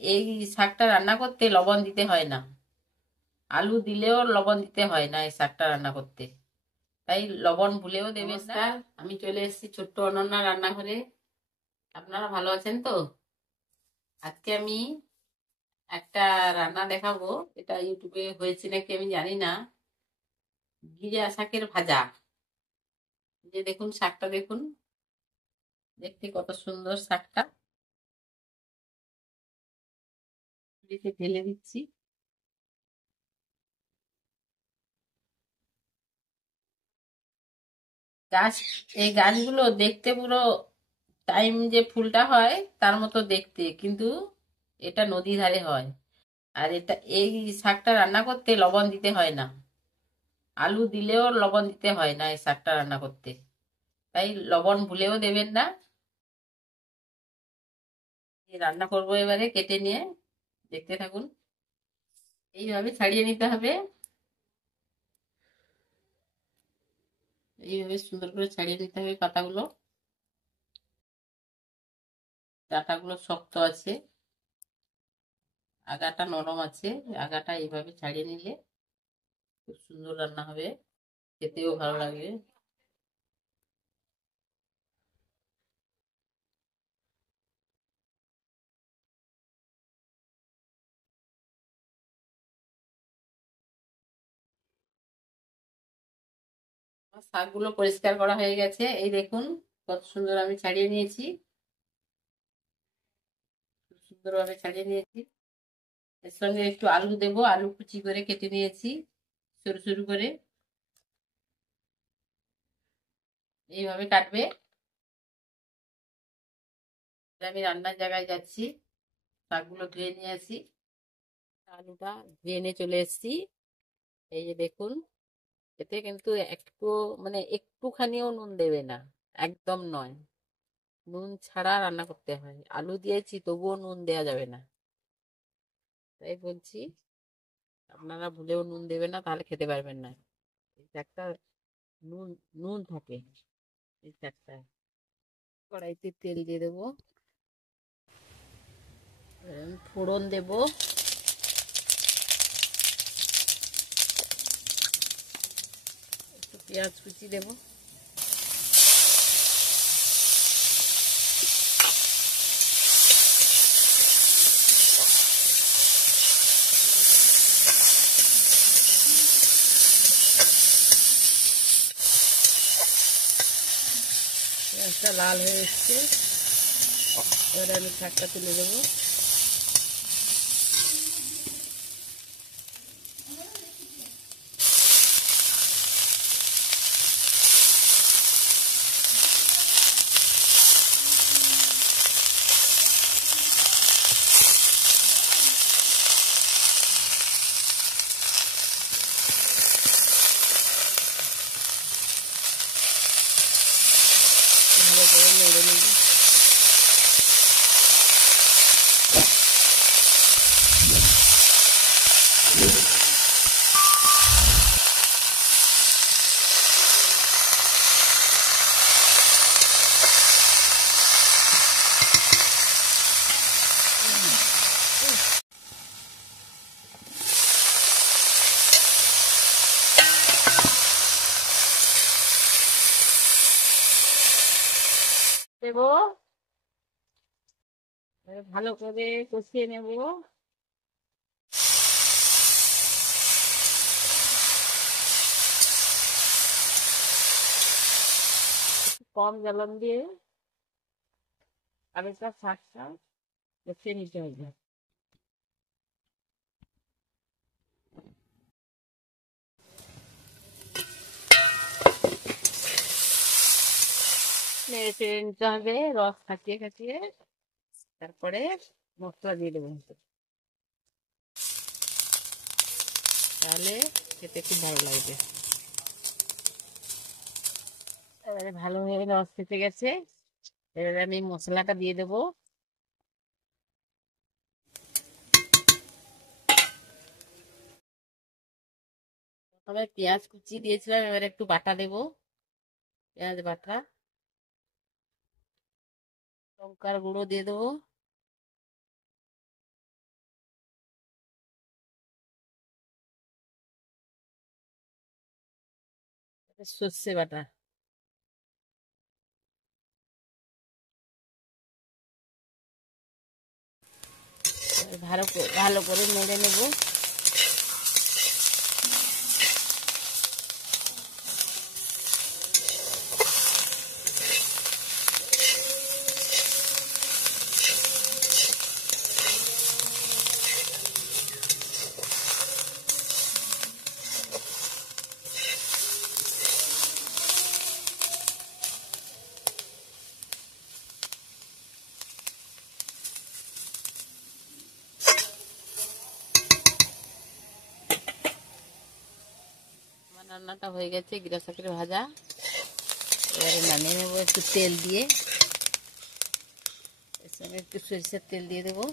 এই শাকটা রান্না করতে লবণ দিতে হয় না, আলু দিলেও লবণ দিতে হয় না এই শাকটা রান্না করতে, তাই লবণ ভুলেও দেবেন না। নমস্কার, আমি চলে এসেছি ছোট্ট অনন্যা রান্নাঘরে। আপনারা ভালো আছেন তো? আজকে আমি একটা রান্না দেখাবো, এটা ইউটিউবে হয়েছে নাকি আমি জানি না। ঘিরা শাকের ভাজা। যে দেখুন শাকটা, দেখুন দেখতে কত সুন্দর শাকটা। ঢেলে দিচ্ছি। গাছ, এই গাছগুলো দেখতে পুরো টাইম যে ফুলটা হয় তার মতো দেখতে, কিন্তু এটা নদী ধারে হয়। আর এটা, এই শাকটা রান্না করতে লবণ দিতে হয় না, আলু দিলেও লবণ দিতে হয় না এই শাকটা রান্না করতে, তাই লবণ ভুলেও দেবেন না। এই রান্না করবো এবারে, কেটে নিয়ে দেখতে থাকুন। এইভাবে ছাড়িয়ে নিতে হবে, এইভাবে সুন্দর করে ছাড়িয়ে নিতে হবে পাতাগুলো। ডাঁটাগুলো শক্ত আছে, আগাটা নরম আছে। আগাটা এইভাবে ছাড়িয়ে নিলে খুব সুন্দর রান্না হবে, খেতেও ভালো লাগবে। আমার শাকগুলো পরিষ্কার করা হয়ে গেছে, এই দেখুন কত সুন্দর আমি ছাড়িয়ে নিয়েছি, খুব সুন্দরভাবে ছাড়িয়ে নিয়েছি। এর সঙ্গে একটু আলু দেবো, আলু কুচি করে কেটে নিয়েছি সরু সরু করে, এইভাবে কাটবে। আমি রান্নার জায়গায় যাচ্ছি, শাকগুলো ধুয়ে নিয়ে আসি। আলুটা ধুয়ে নিয়ে চলে এসেছি। এই যে দেখুন, এতে কিন্তু একটু, মানে একটুখানিও নুন দেবে না, একদম নয়। নুন ছাড়া রান্না করতে হয়, আলু দিয়েছি তবুও নুন দেওয়া যাবে না, তাই বলছি আপনারা ভুলেও নুন দেবেন না, তাহলে খেতে পারবেন না। এই শাকটা নুন, নুন থাকে এই শাকটায়। কড়াইতে তেল দিয়ে দেবো, ফোড়ন দেবো, একটু পেঁয়াজ কুচি দেবো, পেঁয়াজটা লাল হয়ে এসছে, এবারে আমি শাকটা তুলে দেবো। ভালো করে নেড়ে নেব। দেবো, ভালো করে কষিয়ে নেব। কম জ্বালান দিয়ে আলুটা শাকটা কষিয়ে নিতে হবে। নেড়ে চেড়ে নিতে হবে, রস খাটিয়ে খাটিয়ে, তারপরে মশলা দিয়ে দেবো, তাহলে খেতে খুব ভালো লাগবে। এবারে ভালোভাবে রস খেতে গেছে, এবারে আমি মশলাটা দিয়ে দেবো। প্রথমে পেঁয়াজ কুচি দিয়েছিলাম, এবারে একটু বাটা দেবো, পেঁয়াজ বাটা, লঙ্কার গুঁড়ো দিয়ে দেবো, সর্ষে বাটা, ভালো করে নেড়ে নেব। আমার রান্নাটা হয়ে গেছে, গিরা শাকের ভাজা। এবারে নামিয়ে নেবো একটু তেল দিয়ে, এর সঙ্গে একটু সরিষার তেল দিয়ে দেবো।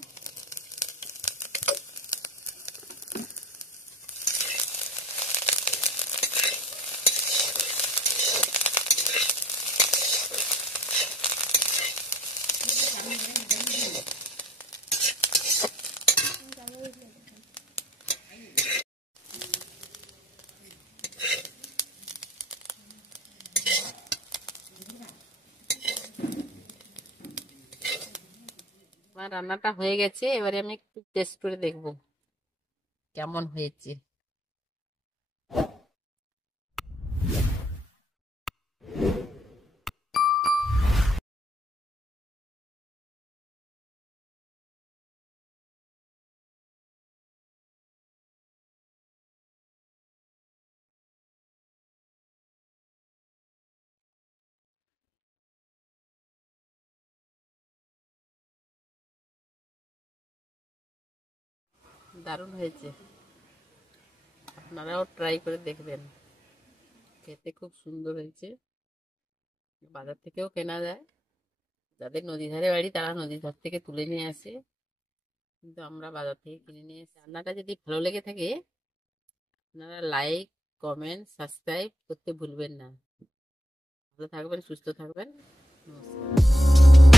আমার রান্নাটা হয়ে গেছে, এবারে আমি একটু টেস্ট করে দেখবো কেমন হয়েছে। দারুণ হয়েছে, আপনারাও ট্রাই করে দেখবেন। খেতে খুব সুন্দর হয়েছে, বাজার থেকেও কেনা যায়। যাদের নদী ধারে বাড়ি তারা নদীর ধার থেকে তুলে নিয়ে আসে, কিন্তু আমরা বাজার থেকে কিনে নিয়ে এসে। রান্নাটা যদি ভালো লেগে থাকে আপনারা লাইক, কমেন্ট, সাবস্ক্রাইব করতে ভুলবেন না। ভালো থাকবেন, সুস্থ থাকবেন, নমস্কার।